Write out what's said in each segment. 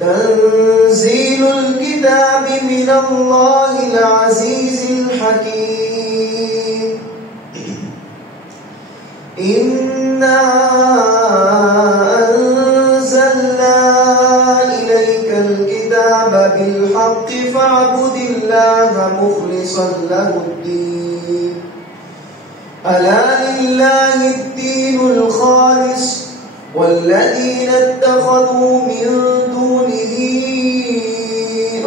تنزيل الكتاب من الله العزيز الحكيم. إنا أنزلنا إليك الكتاب بالحق فاعبد الله مخلصا له الدين. ألا لله الدين الخالص والذين اتخذوا من دونه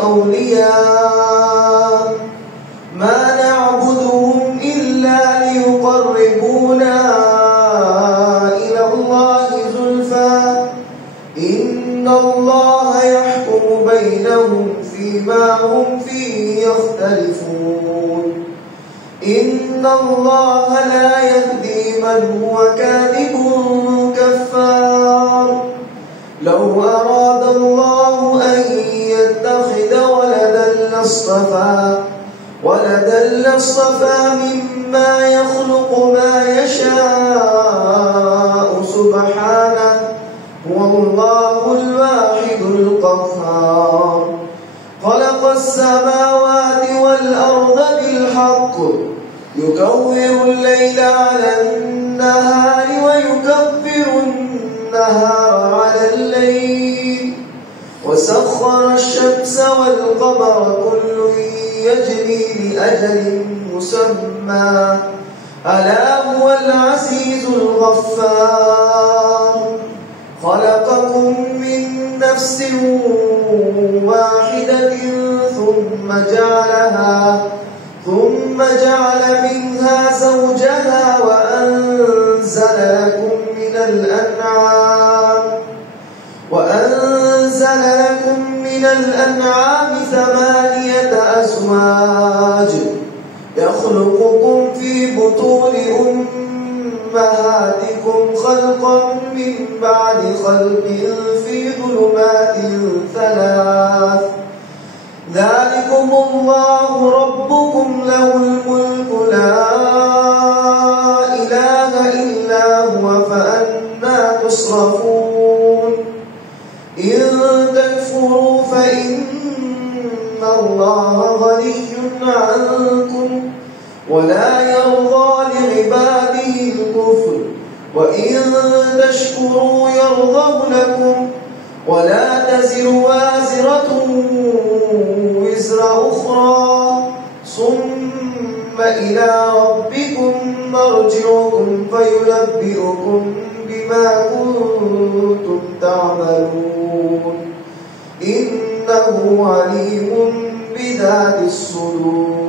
أولياء ما نعبدهم إلا ليقربونا إلى الله زلفى إن الله يحكم بينهم فيما هم فيه يختلفون. إن الله لا يهدي من هو كاذب كفار. لو أراد الله أن يتخذ ولدا لاصطفى مما يخلق ما يشاء سبحانه هو الله الواحد القهار. خلق السماوات والأرض بالحق يكور الليل على النهار ويكبر النهار على الليل وسخر الشمس والقمر كل يجري لأجل مسمى ألا هو العزيز الغفار. خلقكم من نفس واحدة ثم جعل منها زوجها وأنزل لكم من الأنعام 8 أزواج يخلقكم في بطون أمهاتكم خلقا من بعد خلق في ظلمات 3 ذلكم الله ربكم له الملك لا إله إلا هو فأنى تصرفون. إن تكفروا فإن الله غني عنكم ولا يرضى لعباده الكفر وإن تشكروا يرضه لكم ولا تزر وازرة وزر أخرى ثم إلى ربكم مرجعكم فينبئكم بما كنتم تعملون إنه عليم بذات الصدور.